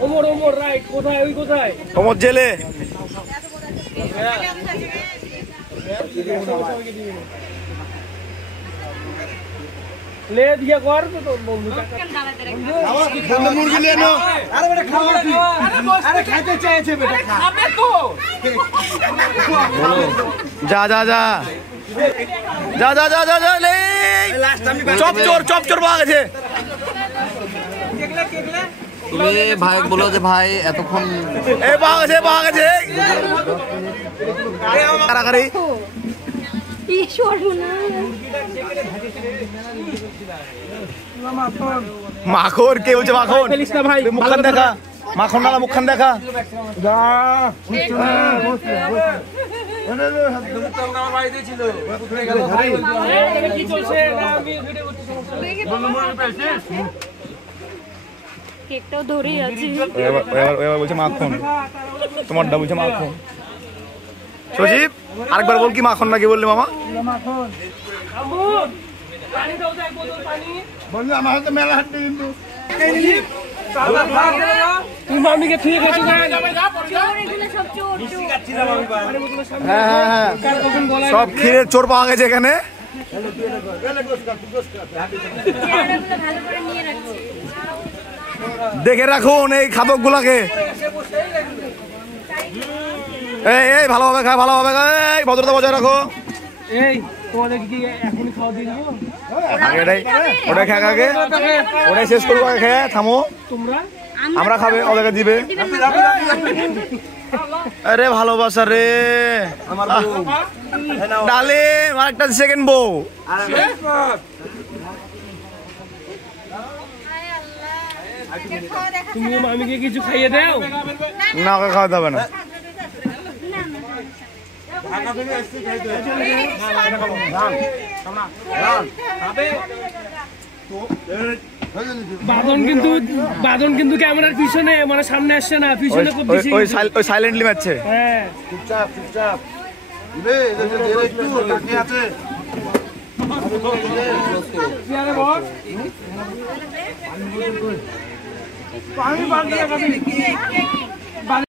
Omar Omar right কোথায় ওই কোথায় ওমর জেলে ले दिया कर तो बंधु मुर्गी ले लो अरे बेटा खाओ अरे खाते चाहे बेटा खाबे तो जा जा जा जा जा जा जा जा ले चप चोर भाग गए তুমি ভাই বলো যে ভাই এতক্ষণ ए भाग गए কারাকারি মাখন কে বলছে মাখন মুখখান দেখা মাখন না মুখখান দেখা কেকটাও ধরেই আছে এবার বলছে মাখন তোমারটা বলছে মাখন সজীব আরেকবার বল কি মাখন নাকি বললি মামা বললে আমার হাতে মেলা হাঁটতে কিন্তু তুমি মামিকে ঠিক আছে হ্যাঁ সব ক্ষীরের চোর পাওয়া গেছে এখানে দেখে রাখুন এই খাদক গুলাকে এই ভালোভাবে খা ভালোভাবে খা এই ভদ্রতা বজায় রাখো এই তোমাদের কি এখনই খাওয়া দিয়ে দেবো ওটাই খা আগে ওটাই শেষ করবো আগে খেয়ে থামো তোমরা আমরা খাবে ওদেরকে দিবে আরে ভালোবাসা রে ডালে আরেকটা সেকেন্ড বউ তুমি মামিকে কিছু খাইয়ে দাও না ওকে খাওয়াতে হবে না বাদন কিন্তু ক্যামেরার পিছনে মানে সামনে আসছে না পিছনে খুব বেশি ওই সাইলেন্টলি মারছে হ্যাঁ চুপচাপ রে একটু তাকিয়ে আছে পানি বাগিয়ে খাবি